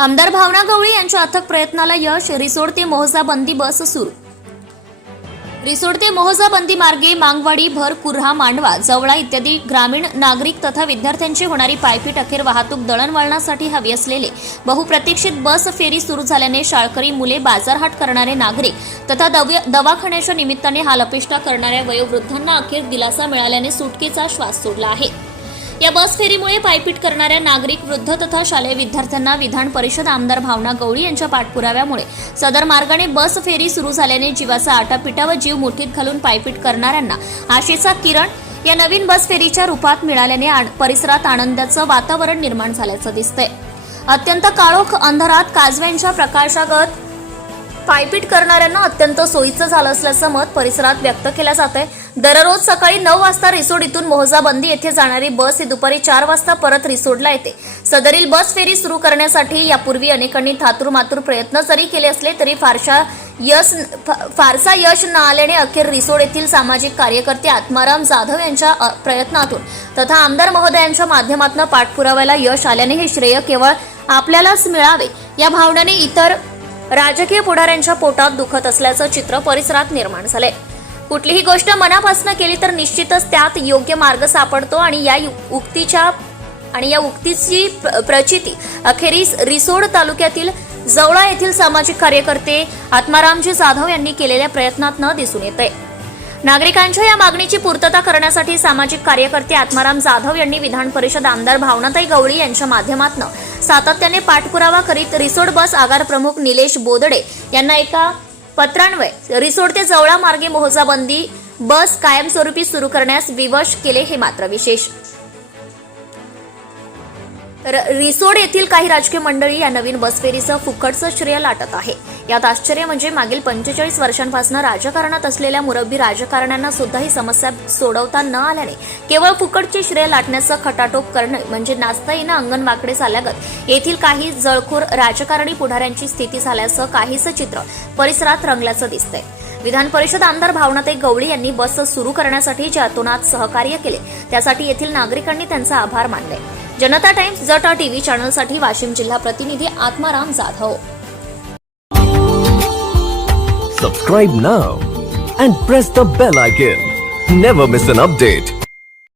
आमदार भावना गवळी यांच्या अथक प्रयत्नाला यश रिसोड ते मोहजा बंदी बस सुरू. रिसोड ते मोहजा बंदी मार्गे मांगवाडी भर कुर्हा मांडवा जवळा इत्यादी ग्रामीण नागरिक तथा विद्यार्थ्यांची होणारी पायपीट अखेर वाहतूक दळणवळणासाठी हवी असलेले बहुप्रतीक्षित बस फेरी सुरू झाल्याने शाळकरी मुले बाजारहाट करणारे नागरिक तथा दवाखान्याच्या निमित्ताने हालअपेष्टा करणाऱ्या वयोवृद्धांना अखेर दिलासा मिळाल्याने सुटकेचा श्वास सोडला आहे. या बस फेरीमुळे पायपीट करणाऱ्या नागरिक वृद्ध तथा शालेय विद्यार्थ्यांना विधान परिषद आमदार भावना गवळी यांच्या पाठपुराव्यामुळे सदर मार्गाने बस फेरी सुरू झाल्याने जीवाचा आटापिटा व जीव मुठीत घालून पायपीट करणाऱ्यांना आशेचा किरण या नवीन बस फेरीच्या रूपात मिळाल्याने परिसरात आनंदाचं वातावरण निर्माण झाल्याचं दिसतंय. अत्यंत काळोख अंधारात काजव्यांच्या प्रकाशागत पायपीट करणाऱ्यांना अत्यंत सोयीचं झालं असल्याचं मत परिसरात व्यक्त केलं जात आहे दररोज सकाळी नऊ वाजता रिसोड इथून मोहजाबंदी येथे जाणारी बस ही दुपारी चार वाजता परत रिसोडला येते. सदरील बस फेरी सुरू करण्यासाठी यापूर्वी अनेकांनी थातूरमातूर प्रयत्न जरी केले असले तरी फारशा यश फारसा यश न आल्याने अखेर रिसोड येथील सामाजिक कार्यकर्ते आत्माराम जाधव यांच्या प्रयत्नातून तथा आमदार महोदयांच्या माध्यमातून पाठपुराव्याला यश आल्याने हे श्रेय केवळ आपल्यालाच मिळावे. या भावनेने इतर राजकीय पुढाऱ्यांच्या पोटात दुखत असल्याचं चित्र परिसरात निर्माण झालंय. कुठलीही गोष्ट मनापासून केली तर निश्चितच त्यात योग्य मार्ग सापडतो आणि या यु- उक्तीच्या आणि या उक्तीची प्रचिती अखेरीस रिसोड तालुक्यातील जवळा येथील सामाजिक कार्यकर्ते आत्मारामजी जाधव यांनी केलेल्या प्रयत्नात न दिसून येत नागरिकांच्या या मागणीची पूर्तता करण्यासाठी सामाजिक कार्यकर्ते आत्माराम जाधव यांनी विधान परिषद आमदार भावनाताई गवळी यांच्या माध्यमातून सातत्याने पाठपुरावा करीत रिसोड बस आगार प्रमुख निलेश बोदडे यांना एका पत्रान्वये. रिसोड ते जवळा मार्गे मोहजाबंदी बस कायमस्वरूपी सुरू करण्यास विवश केले हे मात्र विशेष. र- रिसोड येथील काही राजकीय मंडळी या नवीन बसफेरीचं फुकटचं श्रेय लाटत आहे. यात आश्चर्य म्हणजे मागील पंचेचाळीस वर्षांपासून राजकारणात असलेल्या मुरब्बी राजकारण्यांना सुद्धा ही समस्या सोडवता न आल्याने केवळ फुकटचे श्रेय लाटण्याचं खटाटोप करणं म्हणजे नाचता येणं अंगण वाकडे झाल्यागत येथील काही जळखोर राजकारणी पुढाऱ्यांची स्थिती झाल्याचं काहीसं चित्र परिसरात रंगल्याचं दिसतंय. विधान परिषद आमदार भावनाताई गवळी यांनी बस सुरू करण्यासाठी ज्या अतोनात सहकार्य केले त्यासाठी येथील नागरिकांनी त्यांचा आभार मानले. जनता टाइम्स जटा टीव्ही चॅनलसाठी वाशिम जिल्हा प्रतिनिधी Atmaram Jadhav. Subscribe now and press the bell icon never miss an update